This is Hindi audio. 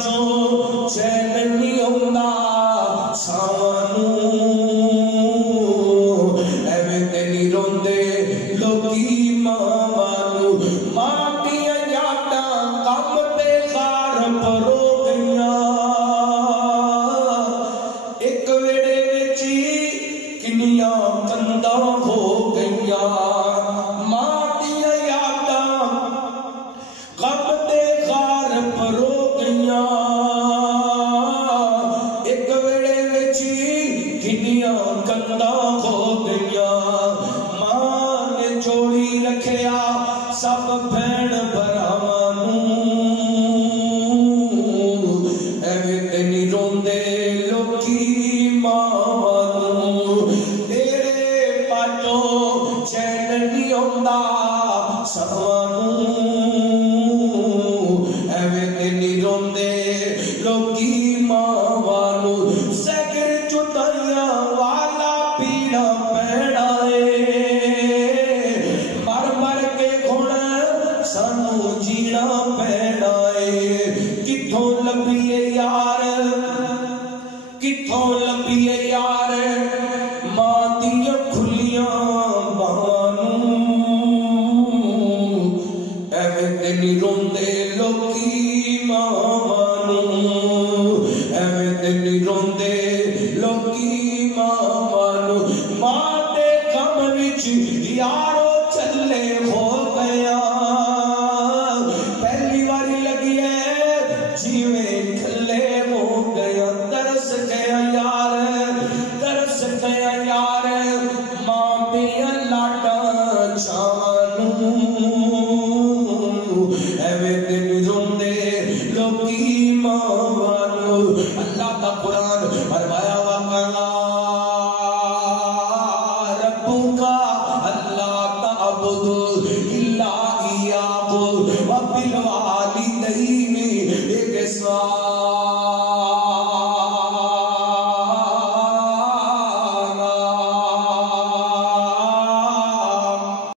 पाछों चैन नहीं आउंदा सावानू एवें ते नहीं रोंदे लोकी मावानू मां दियां यादां कम ते खार परो गईयां एक वेड़े विच किन्नियां कंधां हो गईयां मां दियां यादां कम ते खार परो गईयां एक वेड़े विच किन्नियां कंधां हो गईयां मां ने जोड़ी रखिया सब भैण भरावां एवें ते नहीं रोंदे लोकी मावां तेरे पाछों चैन नहीं आउंदा सावानू एवें ते नहीं रोंदे लोकी मावानू सैकर जुदाइयां वाला पीड़ा पैना मर मर के हुण सानू जीना पैना किथों लभीए यार किथों लभीए यार मां दियां खुलियां बाहां एवें ते नहीं रोंदे लोकी मावां एवें ते नहीं रोंदे लोकी मावां मां दे गम विच यारो चले हो गया पहली बारी लगी है जिवें खले हो गया तरस गया यार मां दियां लाडा चावानू एवें ते नहीं रोंदे लोकी मावानू अल्लाह का कुरान फरमाया वक़ला रब्बुका अल्ला तअबुदू इल्ला इय्याहु व बिल वालिदैनि इहसाना